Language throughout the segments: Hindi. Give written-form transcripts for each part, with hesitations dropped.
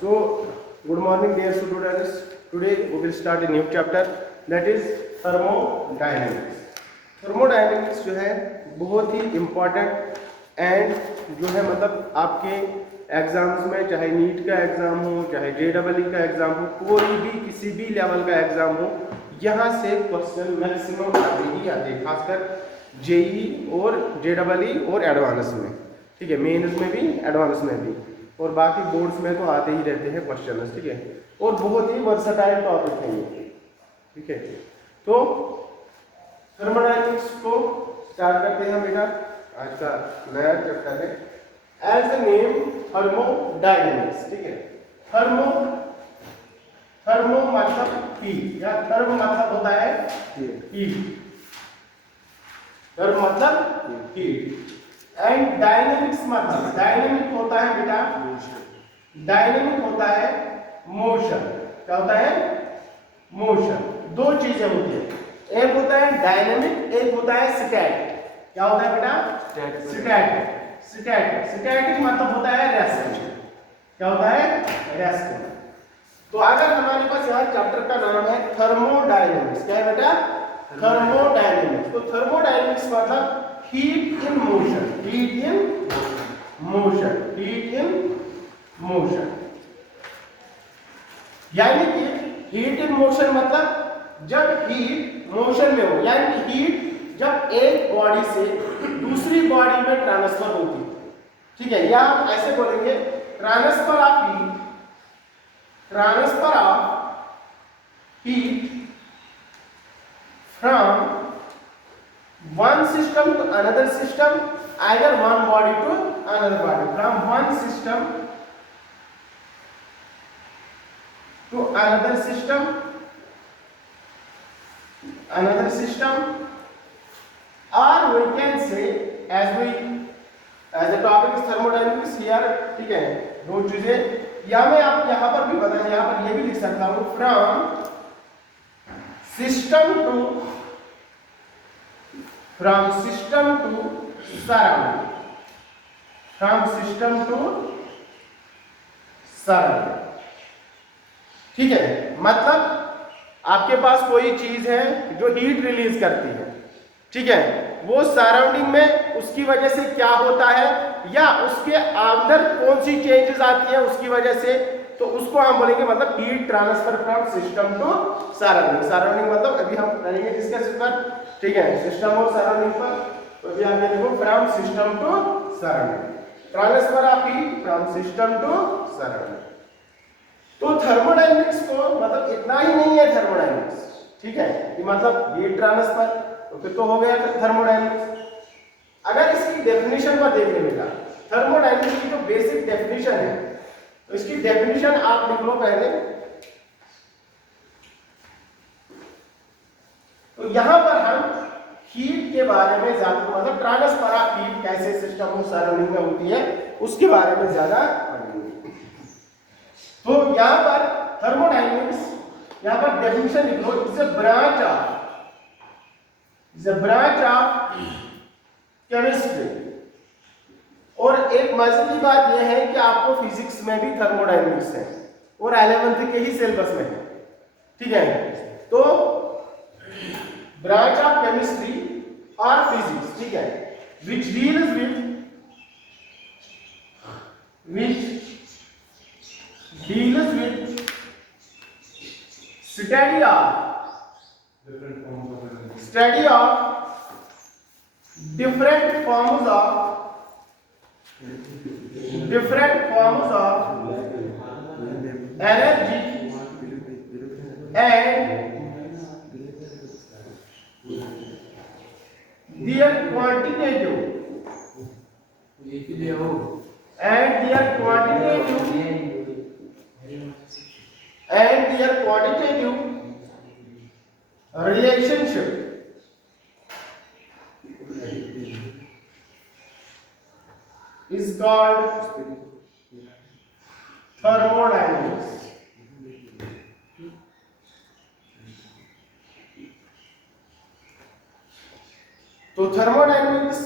So, good morning dear students. Today we will start a new chapter, that is thermodynamics. Thermodynamics जो है बहुत ही इम्पॉर्टेंट एंड जो है मतलब आपके एग्जाम्स में, चाहे नीट का एग्जाम हो, चाहे JEE का एग्जाम हो, कोई भी किसी भी लेवल का एग्जाम हो, यहाँ से क्वेश्चन मैक्सिमम आते ही आते हैं, खासकर JEE और JEE और एडवांस में, ठीक है, मेंस में भी एडवांस में भी, और बाकी बोर्ड्स में तो आते ही रहते हैं क्वेश्चन, ठीक है, और बहुत ही वर्सेटाइल टॉपिक है ये, ठीक है। तो थर्मोडायनेमिक्स को स्टार्ट करते हैं बेटा, आज का नया चैप्टर है। एज द नेम थर्मोडायनेमिक्स, ठीक है। थर्मो मतलब हीट, या थर्म मतलब होता है हीट, थर्म मतलब हीट, एंड डायनेमिक्स मतलब, डायनेमिक होता है बेटा, डायनेमिक होता है मोशन। क्या होता है? मोशन। दो चीजें होती है, एक होता है डायनेमिक, एक होता है स्टैटिक। क्या होता है बेटा? स्टैटिक। स्टैटिक मतलब होता है रेस्ट। क्या होता है? रेस्ट। तो अगर हमारे पास यहाँ चैप्टर का नाम है थर्मोडायनेमिक्स, क्या है बेटा? थर्मोडायनेमिक्स। तो थर्मोडायनेमिक्स मतलब heat in motion, heat in motion, heat in motion. यानी कि हीट इन मोशन मतलब जब हीट मोशन में हो, यानी कि हीट जब एक बॉडी से दूसरी बॉडी में ट्रांसफर होती है, ठीक है, या आप ऐसे बोलेंगे transfer of heat, transfer of heat from one system to another system, either one body to another body, from one system to another system, another system, or we can say as the topic is thermodynamics here, ठीक है, दो चीजें या मैं आप यहाँ पर भी बताएं, यहाँ पर ये भी लिख सकता हूँ from system to surrounding, from system to surrounding, ठीक है। मतलब आपके पास कोई चीज है जो हीट रिलीज करती है, ठीक है, वो सराउंडिंग में उसकी वजह से क्या होता है, या उसके अंदर कौन सी चेंजेस आती है उसकी वजह से, तो उसको हम बोलेंगे मतलब heat transfer from system to surrounding. Surrounding मतलब अभी हम करेंगे डिस्कस इस पर, ठीक है, सिस्टम और सराउंडिंग पर। तो अभी आप देखो from system to surrounding, transfer of heat from system to surrounding. तो थर्मोडायनेमिक्स को मतलब इतना ही नहीं है थर्मोडायनेमिक्स, ठीक है, कि मतलब हीट ट्रांसफर, तो फिर तो हो गया थर्मोडायनेमिक्स। अगर इसकी डेफिनेशन पर देखने मिला, थर्मोडायनेमिक्स की जो बेसिक डेफिनेशन है, तो इसकी डेफिनेशन आप लिख लो पहले। तो यहां पर हम हीट के बारे में ज्यादा, मतलब ट्रांसफर ऑफ हीट कैसे सिस्टम और सराउंडिंग में होती है उसके बारे में ज्यादा पढ़ेंगे। तो यहां पर थर्मोडायनेमिक्स, यहां पर डेफिनेशन लिख लो, it's a branch of chemistry. और एक मजे की बात यह है कि आपको फिजिक्स में भी थर्मोडायनेमिक्स है और 11th के ही सिलेबस में है, ठीक है। तो ब्रांच ऑफ केमिस्ट्री और फिजिक्स, ठीक है, which deals with study of different forms of energy and their quantitative relationship is called thermodynamics. तो थर्मोडायनेमिक्स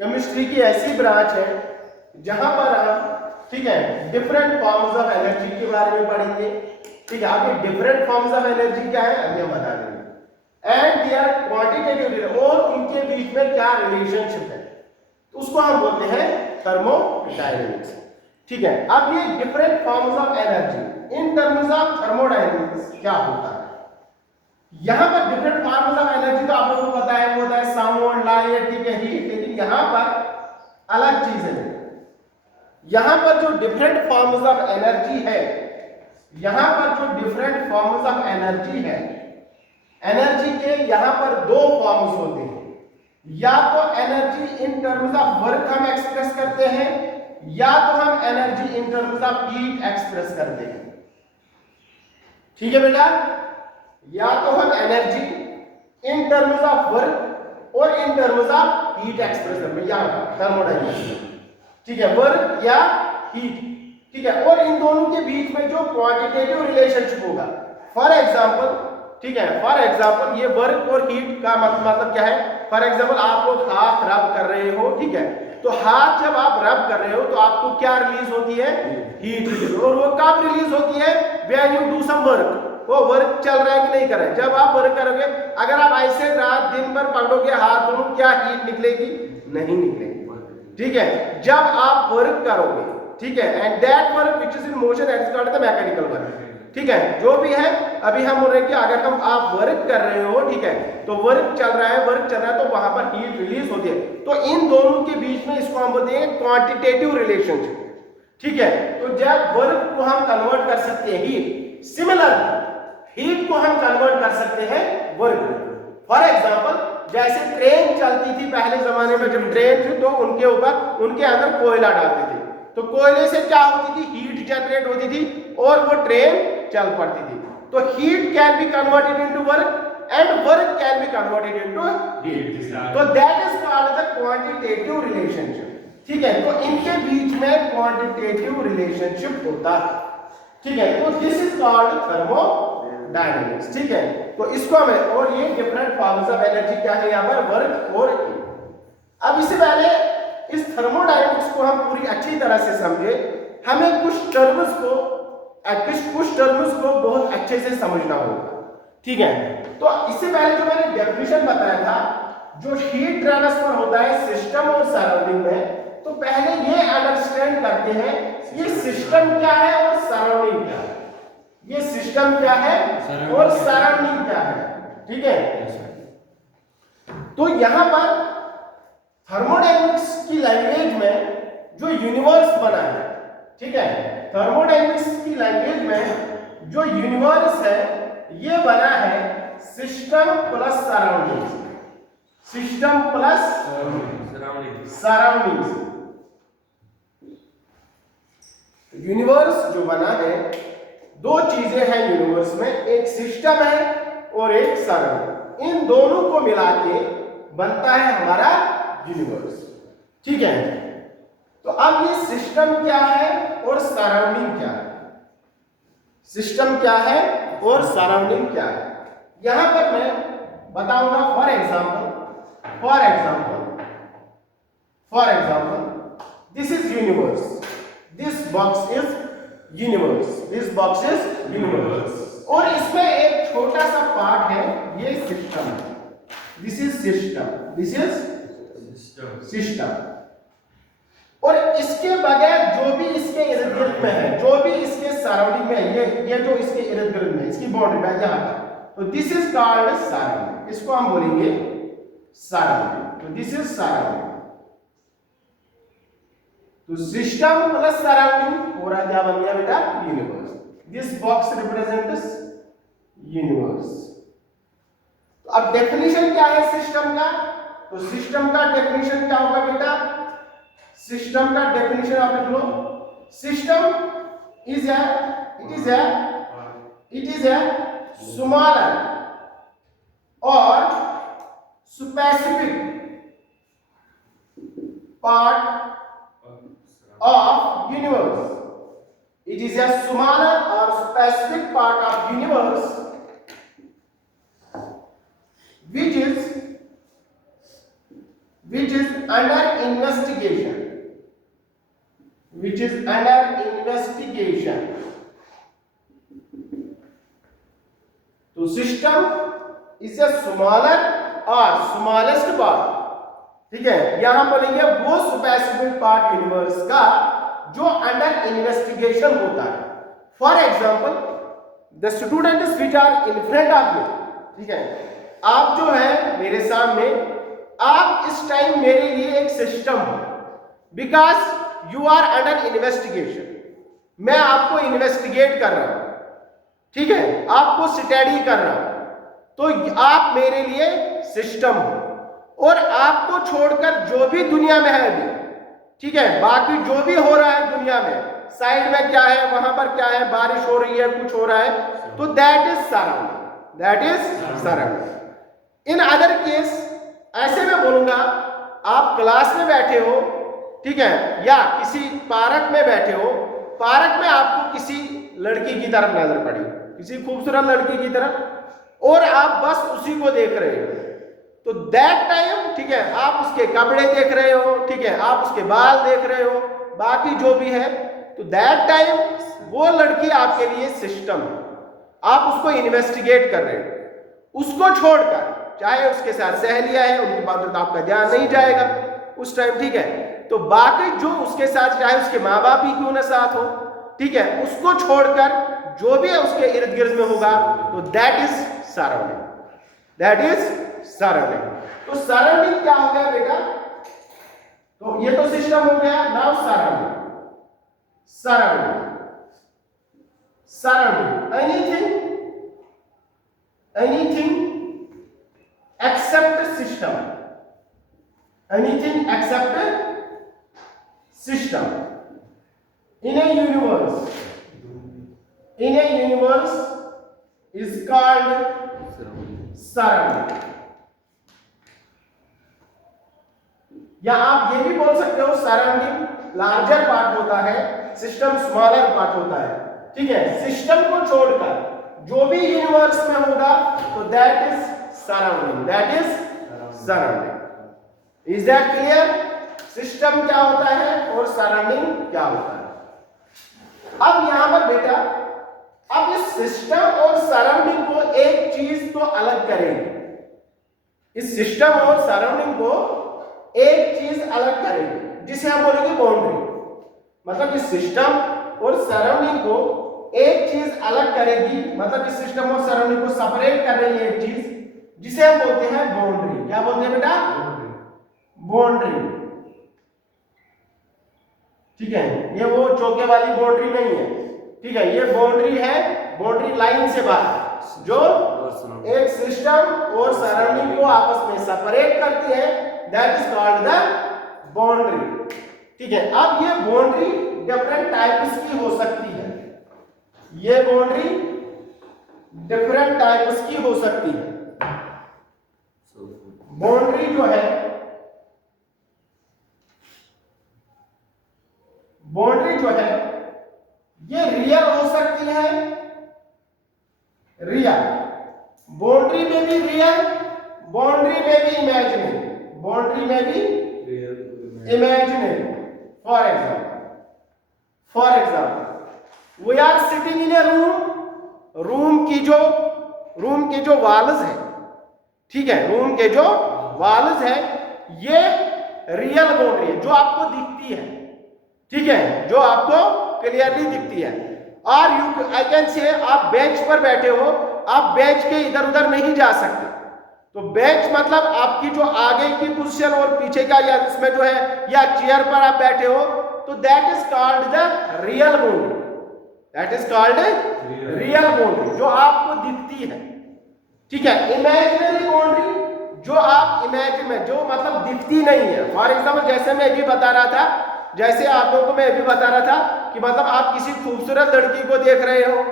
केमिस्ट्री की ऐसी ब्रांच है जहां पर हम ठीक है, डिफरेंट फॉर्म्स ऑफ एनर्जी के बारे में पढ़ेंगे। ठीक है, अब ये डिफरेंट फॉर्म्स ऑफ एनर्जी क्या है अभी हम बता देंगे, एंड देयर क्वांटिटेटिव और उनके बीच में क्या रिलेशनशिप है, तो उसको हम बोलते हैं थर्मोडायनेमिक्स। ठीक है, अब ये different forms of energy in terms of thermodynamics क्या होता है। यहां पर डिफरेंट फॉर्म्स ऑफ एनर्जी तो आप लोगों को पता है, वो होता है साउंड, लाइट, ठीक है, हीट, लेकिन यहां पर अलग चीज है। यहां पर जो डिफरेंट फॉर्म्स ऑफ एनर्जी है, यहां पर जो डिफरेंट फॉर्म्स ऑफ एनर्जी है, एनर्जी के यहां पर दो फॉर्म्स होते हैं। या तो energy in terms of work हम एक्सप्रेस करते हैं, या तो हम energy in terms of heat express करते हैं। ठीक है बेटा, या तो हम energy in terms of work और in terms of heat express करते हैं, यहां पर थर्मोडायनेमिक्स। ठीक है, वर्क या हीट। ठीक है, और इन दोनों के बीच में जो क्वांटिटेटिव रिलेशनशिप होगा, फॉर एग्जांपल, ठीक है, फॉर एग्जांपल ये वर्क और हीट का मतलब क्या है। फॉर एग्जांपल आप लोग हाथ रब कर रहे हो, ठीक है, तो हाथ जब आप रब कर रहे हो तो आपको क्या रिलीज होती है, हीट रिलीज, और वो कब रिलीज होती है, when you do some work. वो वर्क चल रहा है कि नहीं कर रहा है, जब आप वर्क करोगे, अगर आप ऐसे रात दिन भर पकड़ोगे हाथ दोनों, क्या हीट निकलेगी, नहीं निकलेगी। ठीक है, जब आप वर्क करोगे, ठीक है, and that work which is in motion that is called the mechanical work. ठीक है, जो भी है, अभी हम बोल रहे हैं कि अगर हम आप वर्क कर रहे हो, ठीक है, तो वर्क चल रहा है, तो वहां पर हीट रिलीज होती है। तो इन दोनों के बीच में इसको हम बोलते हैं क्वांटिटेटिव रिलेशनशिप। ठीक है, तो जब वर्क को हम कन्वर्ट कर सकते हैं हीट, सिमिलर हीट को हम कन्वर्ट कर सकते हैं वर्क। फॉर एग्जांपल, जैसे ट्रेन चलती थी पहले जमाने में, जब ट्रेन थी तो उनके ऊपर, उनके अंदर कोयला डालते थे, तो कोयले से क्या होती थी, हीट जनरेट होती थी और वो ट्रेन चल पड़ती थी। तो heat can be converted into work and work can be converted into heat. तो that is called the quantitative relationship. ठीक है, तो इनके बीच में क्वांटिटेटिव रिलेशनशिप होता है। ठीक है, तो दिस इज कॉल्ड थर्मोडायनेमिक्स। ठीक है, तो इसको हमें, और ये डिफरेंट फॉर्म्स ऑफ एनर्जी क्या है यहाँ पर, वर्क और हीट। अब इससे पहले इस थर्मोडायनेमिक्स को हम पूरी अच्छी तरह से समझे, हमें कुछ टर्म्स को बहुत अच्छे से समझना होगा। ठीक है, तो इससे पहले जो मैंने डेफिनेशन बताया था, जो हीट ट्रांसफर होता है सिस्टम और सराउंडिंग में, तो पहले ये अंडरस्टैंड करते हैं ये सिस्टम क्या है और सराउंडिंग क्या है। ये सिस्टम क्या है और सराउंडिंग क्या है। ठीक है, तो यहां पर थर्मोडायनेमिक्स की लैंग्वेज में जो यूनिवर्स बना है, ठीक है, थर्मोडायनेमिक्स की लैंग्वेज में जो यूनिवर्स है, ये बना है system plus surroundings, system plus surroundings. Universe जो बना है, दो चीजें हैं यूनिवर्स में, एक सिस्टम है और एक सराउंडिंग। इन दोनों को मिला के बनता है हमारा यूनिवर्स। ठीक है, तो अब ये सिस्टम क्या है और सराउंडिंग क्या है, सिस्टम क्या है और सराउंडिंग क्या है, यहां पर मैं बताऊंगा। For example this is universe, this box is universe, और इसमें एक छोटा सा पार्ट है, ये सिस्टम है। दिस इज सिस्टम, और इसके बगैर जो भी इसके इर्द गिर्द में है, जो भी इसके सराउंडिंग में है, ये जो इसके इर्द गिर्द में इसकी बाउंड्री है यहां पर, तो दिस इज कॉल्ड सराउंडिंग। इसको हम बोलेंगे सराउंडिंग। तो दिस इज सराउंडिंग। तो सिस्टम प्लस सराउंडिंग पूरा क्या बन गया बेटा, universe. This box represents universe. तो अब डेफिनेशन क्या है सिस्टम का, तो सिस्टम का डेफिनेशन क्या होगा बेटा, सिस्टम का डेफिनेशन आप लिख लो। सिस्टम इज ए स्मॉलर और specific part of universe. It is a smaller or specific part of universe which is under investigation, which is under investigation. तो सिस्टम इज अ स्मॉलर और स्मॉलेस्ट पार्ट, ठीक है, यहां बोलेंगे वो स्पेसिफिक पार्ट यूनिवर्स का जो अंडर इन्वेस्टिगेशन होता है. For example the students which are in front of me, ठीक है, आप जो है मेरे सामने, आप इस टाइम मेरे लिए एक सिस्टम हो, because you are under investigation. मैं आपको इन्वेस्टिगेट कर रहा हूं, ठीक है, आपको स्टडी कर रहा हूं, तो आप मेरे लिए सिस्टम हो. और आपको छोड़कर जो भी दुनिया में है अभी, ठीक है, बाकी जो भी हो रहा है दुनिया में, साइड में क्या है, वहां पर क्या है, बारिश हो रही है, कुछ हो रहा है, तो that is surrounding, that is surrounding. In other case ऐसे में बोलूंगा, आप क्लास में बैठे हो, ठीक है, या किसी पार्क में बैठे हो, पार्क में आपको किसी लड़की की तरफ नजर पड़ी, किसी खूबसूरत लड़की की तरफ, और आप बस उसी को देख रहे हो, तो दैट टाइम, ठीक है, आप उसके कपड़े देख रहे हो, ठीक है, आप उसके बाल देख रहे हो, बाकी जो भी है, तो दैट टाइम वो लड़की आपके लिए सिस्टम है. आप उसको इन्वेस्टिगेट कर रहे हो. उसको छोड़कर चाहे उसके साथ सहेलियां हैं, उनकी बातों तो आपका ध्यान नहीं जाएगा उस टाइम, ठीक है, तो बाकी जो उसके साथ, चाहे उसके माँ बाप ही क्यों ना साथ हो, ठीक है, उसको छोड़कर जो भी उसके इर्द गिर्द में होगा, तो that is surrounding, that is surrounding. तो सराउंडिंग क्या हो गया बेटा, तो ये तो सिस्टम हो गया. Now surrounding, surrounding, surrounding anything except system, anything except system in a universe, in a universe is called surrounding. या आप ये भी बोल सकते हो सराउंडिंग लार्जर पार्ट होता है, सिस्टम स्मॉलर पार्ट होता है, ठीक है. सिस्टम को छोड़कर जो भी यूनिवर्स में होगा, तो that is surrounding, that is surrounding. Is that clear? System क्या होता है और सराउंडिंग क्या होता है. अब यहां पर बेटा, अब इस सिस्टम और सराउंडिंग को एक चीज तो अलग करेंगे, इस सिस्टम और सराउंडिंग को एक चीज अलग करेंगे, जिसे हम बोलेंगे बाउंड्री. मतलब इस सिस्टम और सराउंडिंग को एक चीज अलग करेगी, मतलब इस सिस्टम और सराउंडिंग को सेपरेट कर रही है एक चीज, जिसे हम बोलते हैं बाउंड्री. क्या बोलते हैं बेटा? बाउंड्री. ठीक है, ये वो चौके वाली बाउंड्री नहीं है, ठीक है, ये बाउंड्री है, बाउंड्री लाइन से बाहर, जो एक सिस्टम और सराउंडिंग को आपस में सेपरेट करती है, that is called the boundary. ठीक है, अब ये बाउंड्री डिफरेंट टाइप्स की हो सकती है, ये बाउंड्री डिफरेंट टाइप्स की हो सकती है. बाउंड्री जो है, बाउंड्री जो है ये रियल हो सकती है, रियल बाउंड्री में भी रियल, बाउंड्री में भी इमेजिनरी, बाउंड्री में भी imaginary. For example we are sitting in a room, room की जो वॉल्स है, ठीक है, रूम के जो वॉल्स है, ये रियल बाउंड्री है जो आपको दिखती है, ठीक है, जो आपको क्लियरली दिखती है. और यू आई कैन से, आप बेंच पर बैठे हो, आप बेंच के इधर उधर नहीं जा सकते, तो बेंच मतलब आपकी जो आगे की पोजीशन और पीछे का, या इसमें जो है, या चेयर पर आप बैठे हो, तो that is called the real boundary, that is called real boundary, जो आपको दिखती है. ठीक है, इमेजिनरी बाउंड्री जो आप इमेजिन में, जो मतलब दिखती नहीं है. फॉर एग्जाम्पल जैसे मैं अभी बता रहा था, जैसे आप लोगों को मैं अभी बता रहा था कि मतलब आप किसी खूबसूरत लड़की को देख रहे हो,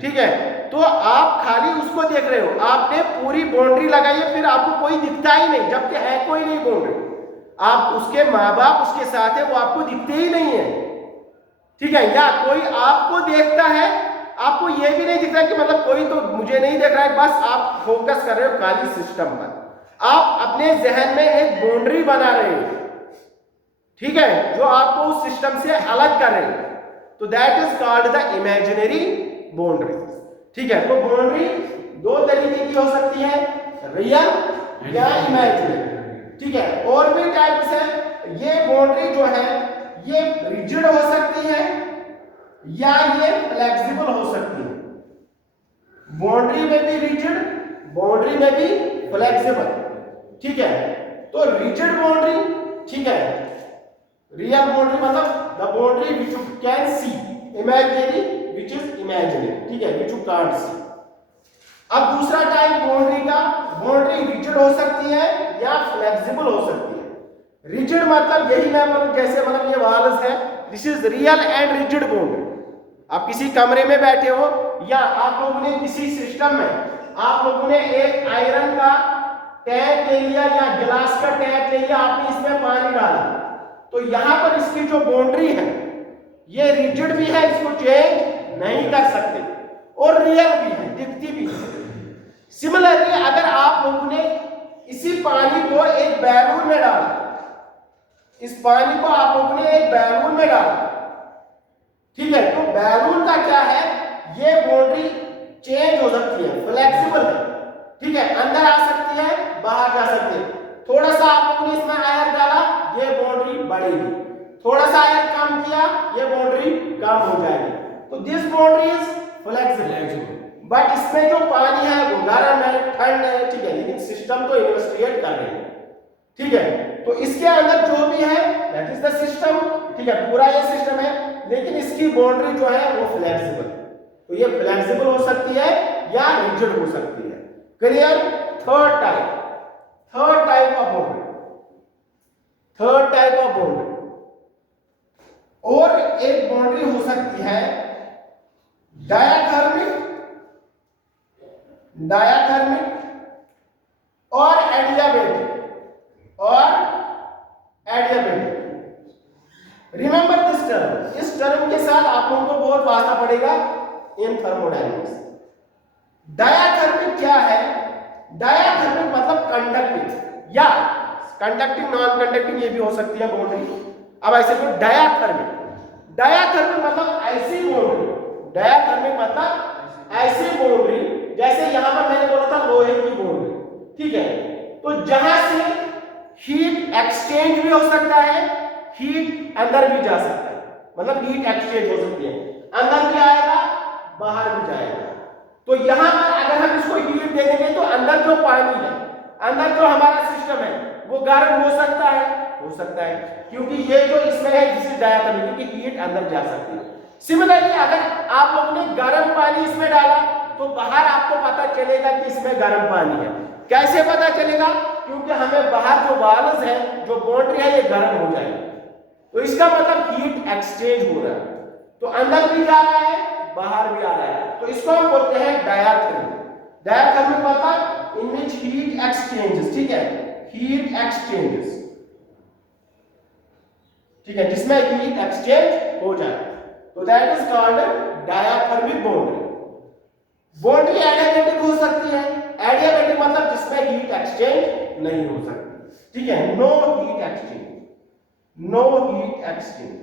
ठीक है, तो आप खाली उसको देख रहे हो, आपने पूरी बाउंड्री लगाई है, फिर आपको कोई दिखता ही नहीं, जबकि है कोई नहीं बाउंड्री. आप उसके माँ बाप उसके साथ है, वो आपको दिखते ही नहीं है. ठीक है, या कोई आपको देखता है, आपको ये भी नहीं दिख रहा कि मतलब कोई तो मुझे नहीं देख रहा है, बस आप फोकस कर रहे हो खाली सिस्टम पर, आप अपने जहन में एक बाउंड्री बना रहे हो. ठीक है, जो आपको उस सिस्टम से अलग कर रहे हैं, तो that is called the imaginary boundary. ठीक है, तो बाउंड्री दो तरीके की हो सकती है, रियल या इमेजिनरी। ठीक है, और भी टाइप्स है। ये बाउंड्री जो है ये रिजिड हो सकती है या ये फ्लेक्सिबल हो सकती है। बाउंड्री में भी रिजिड, बाउंड्री में भी फ्लेक्सिबल। ठीक है, तो रिजिड बाउंड्री, ठीक है, रियल बाउंड्री मतलब the boundary which you can see, imaginary which is imaginary, ठीक है, विच यू कांट सी। अब दूसरा टाइप बाउंड्री का, बाउंड्री रिजिड हो सकती है या फ्लेक्सिबल हो सकती है। रिजिड मतलब यही मैं मतलब जैसे मतलब ये वाल्स है, this is real and rigid boundary. आप किसी कमरे में बैठे हो या आप लोगों ने किसी सिस्टम में आप लोगों ने एक आयरन का टैंक ले लिया या गिलास का टैंक ले लिया, आपने इसमें पानी डाला, तो यहां पर इसकी जो बाउंड्री है ये रिजिड भी है, इसको चेंज नहीं कर सकते, और रियल भी है, दिखती भी है। सिमिलरली अगर आप लोगों ने इसी पानी को एक बैलून में डाला, इस पानी को आप लोगों ने एक बैलून में डाला, ठीक है, तो बैलून का क्या है, ये बाउंड्री चेंज हो सकती है, फ्लेक्सिबल है। ठीक है, अंदर आ सकती है, बाहर जा सकती है। थोड़ा सा आप लोगों ने इसमें आयर डाला, ये बाउंड्री बढ़ेगी, थोड़ा सा आयर कम किया, ये बाउंड्री कम हो जाएगी। तो this boundary is flexible. But इसमें जो पानी है वो गर्म है, ठंड है, ठीक है, लेकिन सिस्टम तो इन्वेस्टिगेट कर रहे हैं। ठीक है, तो इसके अंदर जो भी है दैट इज द सिस्टम। ठीक है, पूरा ये सिस्टम है, लेकिन इसकी बाउंड्री जो है वो फ्लेक्सिबल। तो ये फ्लेक्सिबल हो सकती है या रिजिड हो सकती है। Clear? Third type of boundary, third type of boundary. और एक बाउंड्री हो सकती है डायाथर्मिक और एडियाबैटिक रिमेंबर दिस टर्म। इस टर्म के साथ आप लोगों को बहुत वास्ता पड़ेगा इन थर्मोडायनेमिक्स। डायाथर्मिक क्या है? डायाथर्मिक मतलब कंडक्टिंग या कंडक्टिंग, नॉन कंडक्टिंग, ये भी हो सकती है बाउंड्री। अब ऐसे को डायाथर्मिक मतलब ऐसी बाउंड्री, डायाथर्मिक मतलब ऐसी बाउंड्री जैसे यहां पर मैंने बोला था लोहे की बाउंड्री। ठीक है, तो जहां से हीट एक्सचेंज भी हो सकता है, हीट अंदर भी जा सकता है, मतलब हीट एक्सचेंज हो सकती है, अंदर भी आएगा, बाहर भी जाएगा। तो यहां पर अगर हम इसको हीट दे देंगे तो अंदर जो पानी है, अंदर जो हमारा सिस्टम है वो गर्म हो सकता है, क्योंकि ये जो इसमें है जिसे डायाथर्मिक, क्योंकि हीट अंदर जा सकती है। सिमिलरली अगर आप लोगों ने गर्म पानी इसमें डाला तो बाहर आपको पता चलेगा कि इसमें गर्म पानी है। कैसे पता चलेगा? क्योंकि हमें बाहर जो वाल्स है, जो बाउंड्री है, ये गर्म हो जाएगी। तो इसका मतलब हीट एक्सचेंज हो रहा है, तो अंदर भी जा रहा है, बाहर भी आ रहा है। तो इसको हम बोलते हैं डायाथर्मिक। डायाथर्मिक मतलब इन विच हीट एक्सचेंजेस, ठीक है, हीट एक्सचेंजेस, ठीक है, जिसमें हीट एक्सचेंज हो जाए, तो that is called diathermic boundary. Boundary adiabatic हो सकती है। एडियाबैटिक मतलब जिसमें हीट एक्सचेंज नहीं हो सकती। ठीक है, नो हीट एक्सचेंज,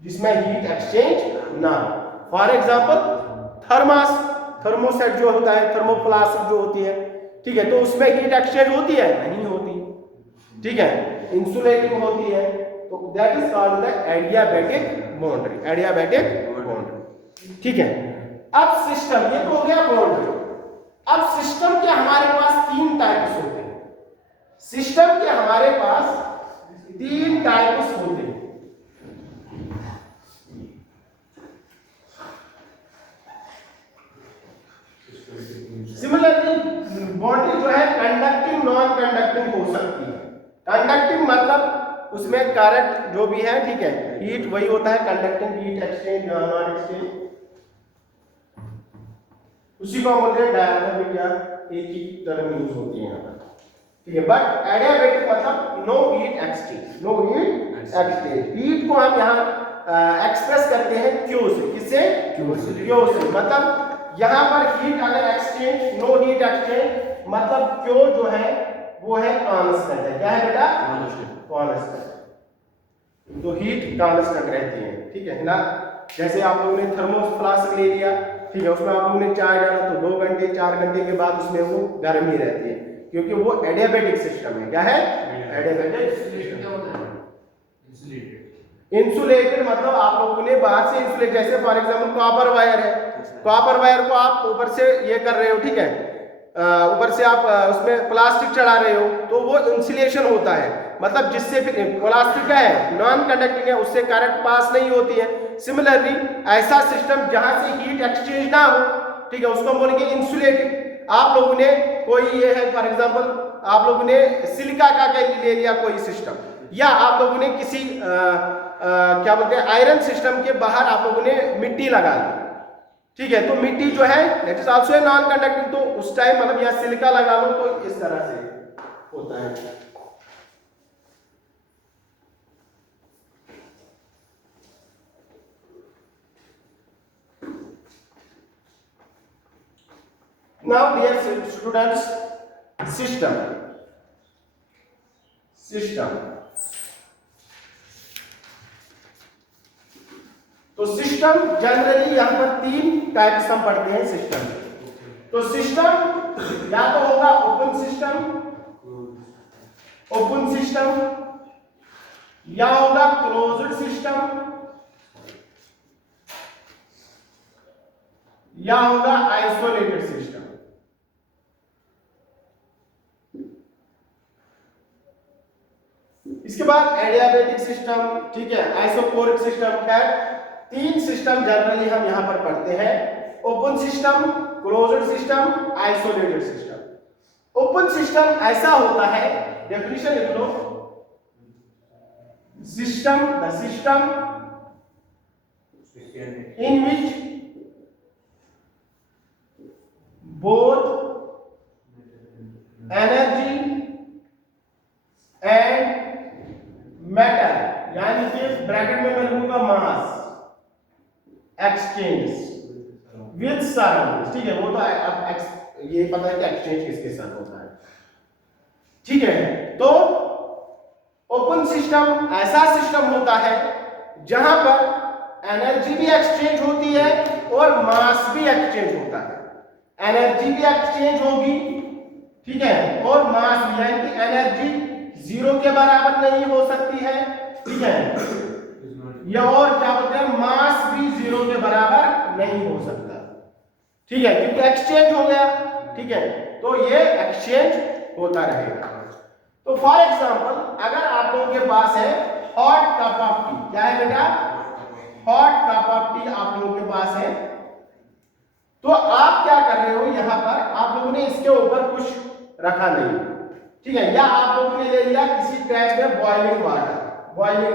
जिसमें हीट एक्सचेंज ना हो। फॉर एग्जांपल थर्मोसेट जो होता है, थर्मोफ्लास्क जो होती है, ठीक है, तो उसमें हीट एक्सचेंज होती है? नहीं होती। ठीक है, इंसुलेटिंग होती है, तो that is called the adiabatic boundary. ठीक है, अब सिस्टम, ये तो हो गया बाउंड्री। अब सिस्टम के हमारे पास तीन टाइप्स होते हैं। सिस्टम के हमारे पास तीन टाइप्स होते हैं। सिमिलरली बाउंड्री जो है कंडक्टिंग, नॉन कंडक्टिंग हो सकती है। कंडक्टिंग मतलब उसमें करंट जो भी है, ठीक है, हीट वही होता है conducting, heat exchange, non exchange, उसी को हम बोलते हैं डायाथर्मिक, या एक ही टर्म यूज होती है यहाँ पर। ठीक है, बट एडियाबैटिक मतलब नो हीट एक्सचेंज। हीट को हम यहाँ एक्सप्रेस करते हैं क्यू से। किससे? क्यू से। मतलब यहाँ पर हीट अगर एक्सचेंज, नो हीट एक्सचेंज, मतलब क्यू जो है वो है कांस्टेंट है। क्या है बेटा? कांस्टेंट। तो हीट कांस्टेंट रहती है, ठीक है ना। जैसे आप लोगों ने थर्मोफ्लास्क ले लिया, ठीक है, उसमें आप लोगों ने चाय डाला तो 2 घंटे 4 घंटे के बाद उसमें वो गर्म ही रहती है, क्योंकि वो एडियाबेटिक सिस्टम है। क्या है? Adiabatic system. इंसुलेटेड मतलब आप लोगों ने बाहर से इंसुलेट, जैसे फॉर एग्जांपल कॉपर वायर है, कॉपर वायर को आप ऊपर से ये कर रहे हो, ठीक है, ऊपर से आप उसमें प्लास्टिक चढ़ा रहे हो तो वो इंसुलेशन होता है, मतलब जिससे फिर प्लास्टिक क्या है, नॉन कंडक्टिंग है, उससे करंट पास नहीं होती है। सिमिलरली ऐसा सिस्टम जहां से हीट एक्सचेंज ना हो, ठीक है, उसको हम बोलेंगे इंसुलेटेड। आप लोगों ने कोई ये है फॉर एग्जांपल आप लोगों ने सिलिका का ले लिया कोई सिस्टम, या आप लोगों ने किसी क्या बोलते हैं आयरन सिस्टम के बाहर आप लोगों ने मिट्टी लगा दी, ठीक है, तो मिट्टी जो है that is also a non conducting, तो उस टाइम मतलब यहाँ सिलिका लगा लो तो इस तरह से होता है। Now dear students, system तो सिस्टम जनरली यहां पर 3 टाइप्स हम पढ़ते हैं सिस्टम। तो सिस्टम या तो होगा ओपन सिस्टम, या होगा क्लोज्ड सिस्टम, या होगा आइसोलेटेड सिस्टम। इसके बाद एडियाबेटिक सिस्टम, ठीक है, आइसोकोरिक सिस्टम है। 3 सिस्टम जनरली हम यहां पर पढ़ते हैं, open system, closed system, isolated system. Open system ऐसा होता है, डेफिनेशन लिख लो, the system in which both energy and matter, यानी कि ब्रैकेट में मैं लिखूंगा मास एक्सचेंज विद सराउंडिंग्स, ठीक है, वो तो अब ये पता है कि एक्सचेंज किसके साथ होता है, ठीक है। तो ओपन सिस्टम ऐसा सिस्टम होता है जहां पर एनर्जी भी एक्सचेंज होती है और मास भी एक्सचेंज होता है। एनर्जी भी एक्सचेंज होगी, ठीक है, और मास भी, यानी कि एनर्जी 0 के बराबर नहीं हो सकती है, ठीक है, या और क्या बोलते हैं मास भी 0 के बराबर नहीं हो सकता, ठीक है, क्योंकि एक्सचेंज हो गया, ठीक है, तो ये एक्सचेंज होता रहेगा। तो फॉर एग्जांपल अगर आप लोगों के पास है हॉट कप ऑफ टी, क्या है बेटा? हॉट कप ऑफ टी आप लोगों के पास है, तो आप क्या कर रहे हो, यहां पर आप लोगों ने इसके ऊपर कुछ रखा नहीं, ठीक है, या आप लोगों ने ले लिया किसी टैप में बॉइलिंग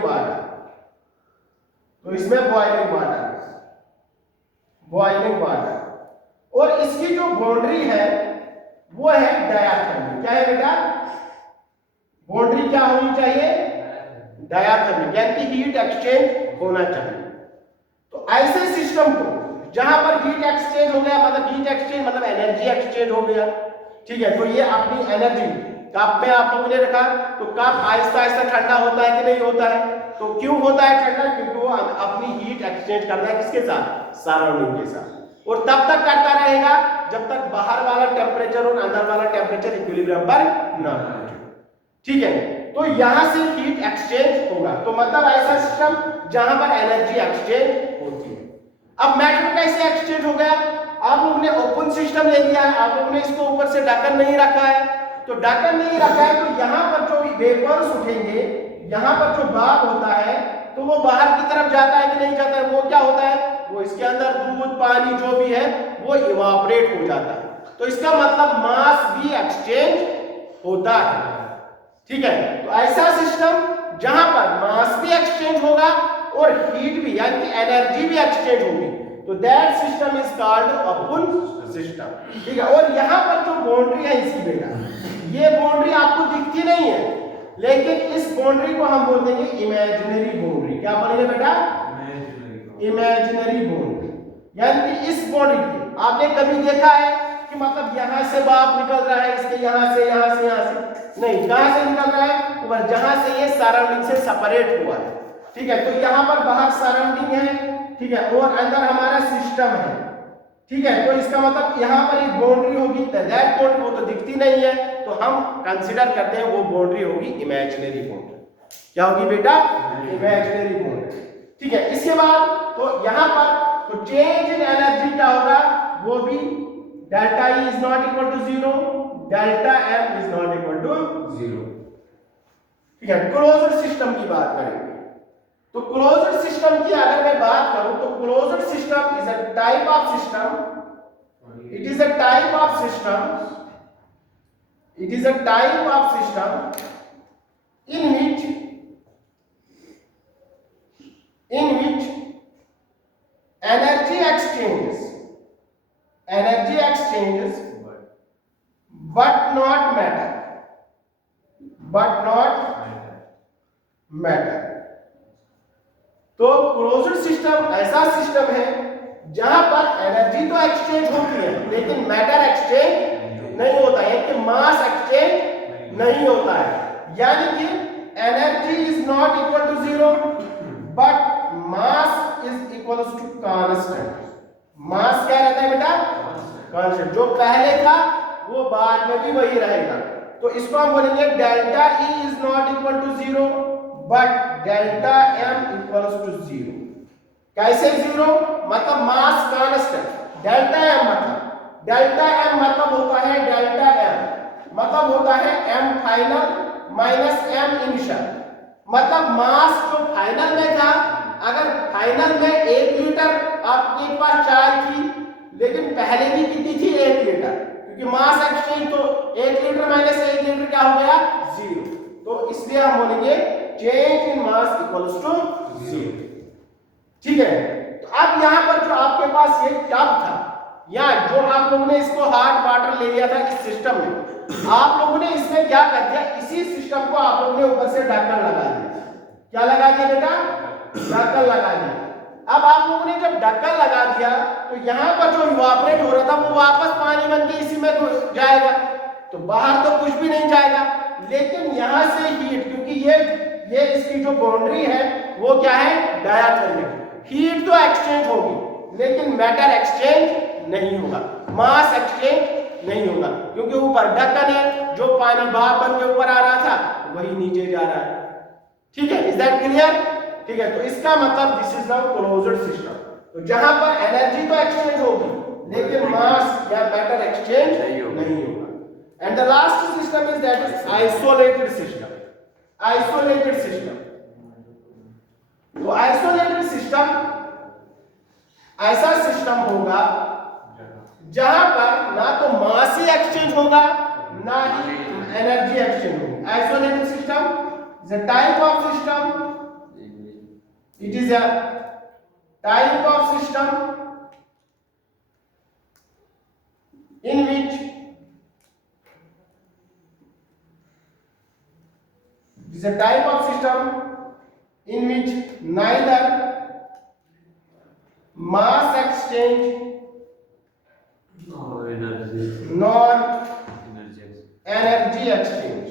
वाटर, तो इसमें बॉइलिंग वाटर, और इसकी जो बाउंड्री है वो है डायाथर्मिक। क्या है बेटा? बाउंड्री क्या होनी चाहिए? डायाथर्मिक, यानी कि हीट एक्सचेंज होना चाहिए। तो ऐसे सिस्टम को जहां पर हीट एक्सचेंज हो गया, मतलब हीट एक्सचेंज मतलब एनर्जी एक्सचेंज हो गया, ठीक है, तो ये अपनी एनर्जी कप में आप लोगों ने रखा, तो कप आहिस्ता आहिस्ता ठंडा होता है कि नहीं होता है? तो क्यों होता है ठंडा? क्योंकि वो अपनी हीट एक्सचेंज कर रहा है किसके साथ? सराउंडिंग के साथ, और तब तक करता रहेगा जब तक बाहर वाला टेम्परेचर और अंदर वाला टेम्परेचर इक्विलिब्रियम पर ना पहुंचे, ठीक है। तो यहां से हीट एक्सचेंज होगा, तो मतलब ऐसा सिस्टम जहां पर एनर्जी एक्सचेंज होती है। अब मैटर कैसे एक्सचेंज हो गया? आप लोगों ने ओपन सिस्टम ले लिया है, आप लोगों ने इसको ऊपर से ढक्कन नहीं रखा है, तो ढक्कन नहीं रखा है तो यहाँ पर जो वेपर्स उठेंगे, यहाँ पर जो भाप होता है तो वो बाहर की तरफ जाता है कि नहीं जाता है? वो क्या होता है, वो इसके अंदर दूध पानी जो भी है वो इवापोरेट हो जाता है। तो इसका मतलब मास भी एक्सचेंज होता है, ठीक है। तो ऐसा सिस्टम जहां पर मास भी एक्सचेंज होगा और हीट भी यानी कि एनर्जी भी एक्सचेंज होगी, तो that system is called open system, ठीक है। और यहाँ पर जो बाउंड्री है इसकी बेटा, ये बाउंड्री आपको दिखती नहीं है, लेकिन इस बाउंड्री को हम बोल देंगे इमेजिनरी बाउंड्री। क्या बोलेंगे बेटा? इमेजिनरी बाउंड्री, यानी कि इस बाउंड्री की आपने कभी देखा है कि मतलब यहां से भाप निकल रहा है इसके, यहां से नहीं, कहां से निकल रहा है, ऊपर जहां से ये सराउंडिंग से सेपरेट हुआ है। ठीक है, तो यहां पर बाहर सराउंडिंग है, ठीक है, और अंदर हमारा सिस्टम है। ठीक है, तो इसका मतलब यहां पर एक बाउंड्री होगी, दैट बाउंड्री वो तो दिखती नहीं है, तो हम कंसीडर करते हैं वो बाउंड्री होगी इमेजिनरी बाउंड्री। क्या होगी बेटा? Imaginary boundary. ठीक है, इसके बाद तो यहां पर तो चेंज इन एनर्जी क्या होगा, वो भी delta E is not equal to 0, delta M is not equal to 0। ठीक है, क्लोज्ड सिस्टम की बात करेंगे। तो क्लोज्ड सिस्टम की अगर मैं बात करूं तो closed system is a type of system, it is a type of system, it is a type of system in which energy exchanges but not matter। तो क्लोज्ड सिस्टम ऐसा सिस्टम है जहां पर एनर्जी तो एक्सचेंज होती है लेकिन मैटर एक्सचेंज नहीं होता है, कि मास एक्सचेंज नहीं होता है। यानी कि energy is not equal to 0 but mass is equal to constant. Mass क्या रहता है बेटा? कांस्टेंट। जो पहले था वो बाद में भी वही रहेगा। तो इसको हम बोलेंगे delta E is not equal to 0 but delta M equals to 0। कैसे 0? मतलब मास कांस्टेंट। डेल्टा M मतलब होता है डेल्टा M मतलब होता है M final minus M initial. मतलब मास जो फाइनल में था, अगर फाइनल में 1 लीटर आपके पास चाय थी लेकिन पहले भी कितनी थी? 1 लीटर, क्योंकि मास एक्सचेंज तो 1 लीटर माइनस 1 लीटर क्या हो गया? 0। तो इसलिए हम बोलेंगे change in mass equals to 0। ठीक है, तो अब यहां पर जो आपके पास ये टब था, या जो आप लोगों ने इसको हॉट वाटर ले लिया था इस सिस्टम में, आप लोगों ने इसमें क्या कर दिया, इसी सिस्टम को आप लोगों ने ऊपर से ढक्कन लगा दिया। क्या लगा दिया बेटा? ढक्कन लगा दिया। अब आप लोगों ने जब ढक्कन लगा दिया तो यहां पर जो इवापोरेट हो रहा था वो वापस पानी बन के इसी में जाएगा, तो बाहर तो कुछ भी नहीं जाएगा। लेकिन यहां से हीट, क्योंकि ये इसकी जो बाउंड्री है वो क्या है? डायाथर्मिक। हीट तो एक्सचेंज होगी लेकिन मैटर एक्सचेंज नहीं होगा, मास एक्सचेंज नहीं होगा, क्योंकि ऊपर ढक्कन है, जो पानी भाप बन के ऊपर आ रहा था वही नीचे जा रहा है। ठीक है, इज दैट क्लियर? ठीक है, तो इसका मतलब this is the closed system. तो जहां पर एनर्जी तो एक्सचेंज होगी लेकिन मास या मैटर एक्सचेंज नहीं होगा। And the last system is that is isolated system. Isolated system, तो आइसोलेटेड सिस्टम ऐसा सिस्टम होगा जहां पर ना तो मास ही एक्सचेंज होगा ना ही एनर्जी एक्सचेंज होगी। Isolated system is a type of system, it is a type of system in which neither mass exchange nor energy exchange।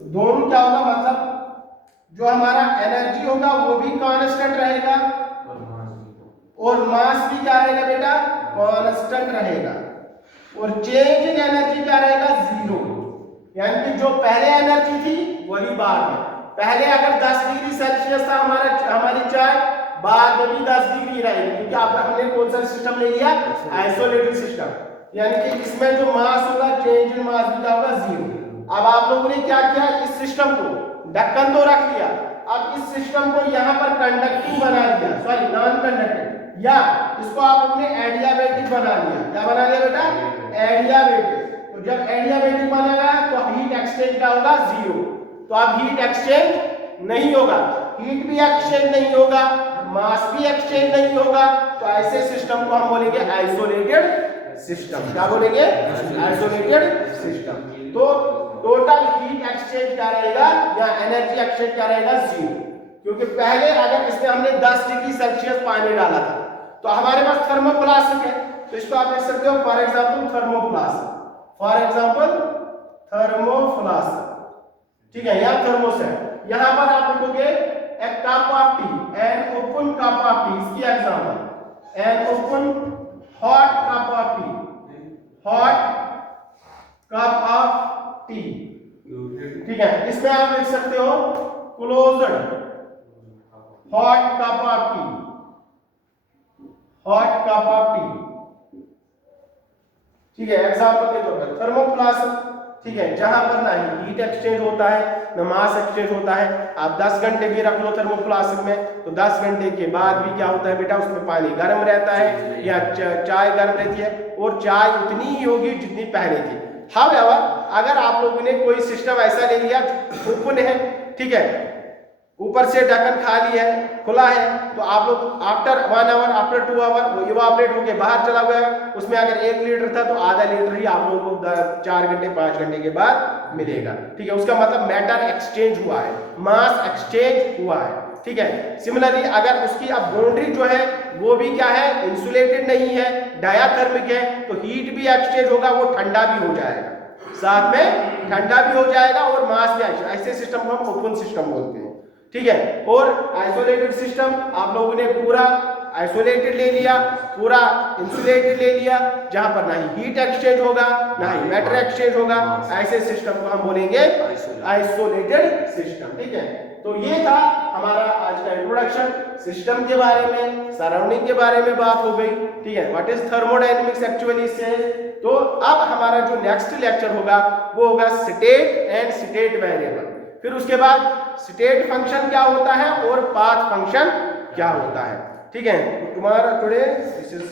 तो दोनों क्या होगा? मतलब जो हमारा एनर्जी होगा वो भी कांस्टेंट रहेगा और मास भी क्या रहेगा बेटा? कांस्टेंट रहेगा। और चेंज इन एनर्जी क्या रहेगा? 0। यानी कि जो पहले एनर्जी थी वही बाद में। पहले अगर 10 डिग्री सेल्सियस था हमारी चाय, बाद में भी 10 डिग्री रहेगी, क्योंकि आप हमने कौन सा सिस्टम ले लिया? Isolated system. यानी कि इसमें जो मास होगा, चेंज इन मास भी क्या होगा? 0। अब आप लोगों ने क्या किया? इस सिस्टम को ढक्कन तो रख दिया, अब इस सिस्टम को यहां पर कंडक्टिंग बना दिया, सॉरी नॉन कंडक्टिंग, या इसको आप लोगों ने एडियाबैटिक बना दिया। क्या बना दिया बेटा? एडियाबैटिक। तो जब एडियाबैटिक बनेगा तो हीट एक्सचेंज क्या होगा? 0। तो अब हीट एक्सचेंज नहीं होगा, हीट भी एक्सचेंज नहीं होगा, मास भी एक्सचेंज नहीं होगा। तो ऐसे सिस्टम को हम बोलेंगे आइसोलेटेड सिस्टम। क्या बोलेंगे? Isolated system. तो टोटल हीट एक्सचेंज क्या रहेगा या एनर्जी एक्सचेंज क्या रहेगा? 0। क्योंकि पहले अगर इसमें हमने 10 डिग्री सेल्सियस पानी डाला था तो हमारे पास थर्मोप्लास्टिक है, तो इसको आप देख सकते हो for example thermoplast, for example thermoplast, ठीक है, या थर्मोसेट। यहां पर आप लिखोगे a cup of tea, an open cup of tea, इसकी example an open hot cup of tea, hot cup of tea, ठीक है। इसमें आप लिख सकते हो closed hot cup of tea, hot cup of tea, ठीक है, एग्जांपल के तौर पर थर्मोप्लास्ट, ठीक है, जहां पर ना हीट एक्सचेंज होता है ना मास एक्सचेंज होता है। आप 10 घंटे भी रख लो थर्मोप्लास्ट में, तो 10 घंटे के बाद भी क्या होता है बेटा, उसमें पानी गर्म रहता है या चाय गर्म रहती है, और चाय उतनी ही होगी जितनी पहले थी। हाउएवर अगर आप लोगों ने कोई सिस्टम ऐसा ले लिया ओपन है, ठीक है, ऊपर से ढक्कन खाली है, खुला है, तो आप लोग आफ्टर 1 आवर आफ्टर 2 आवर वो इवापोरेट होके बाहर चला गया, उसमें अगर 1 लीटर था तो आधा लीटर ही आप लोगों को 4 घंटे 5 घंटे के बाद मिलेगा, ठीक है। उसका मतलब मैटर एक्सचेंज हुआ है, मास एक्सचेंज हुआ है, ठीक है। सिमिलरली अगर उसकी अब बाउंड्री जो है वो भी क्या है, इंसुलेटेड नहीं है, डायाथर्मिक है, तो हीट भी एक्सचेंज होगा, वो ठंडा भी हो जाएगा, साथ में ठंडा भी हो जाएगा और मास भी, ऐसे सिस्टम को हम ओपन सिस्टम बोलते हैं, ठीक है। और आइसोलेटेड सिस्टम आप लोगों ने पूरा आइसोलेटेड ले लिया, पूरा इंसुलेटेड ले लिया, जहां पर ना ही हीट एक्सचेंज होगा ना ही मैटर एक्सचेंज होगा, ऐसे सिस्टम को हम बोलेंगे आइसोलेटेड सिस्टम, ठीक है। तो ये था हमारा आज का इंट्रोडक्शन, सिस्टम के बारे में, सराउंडिंग के बारे में बात हो गई, ठीक है, व्हाट इज थर्मोडायनेमिक्स एक्चुअली से। तो अब हमारा जो नेक्स्ट लेक्चर होगा वो होगा स्टेट एंड स्टेट वेरिएबल, फिर उसके बाद स्टेट फंक्शन क्या होता है और पाथ फंक्शन क्या होता है, ठीक है। तो तुम्हारा टुडे दिस इज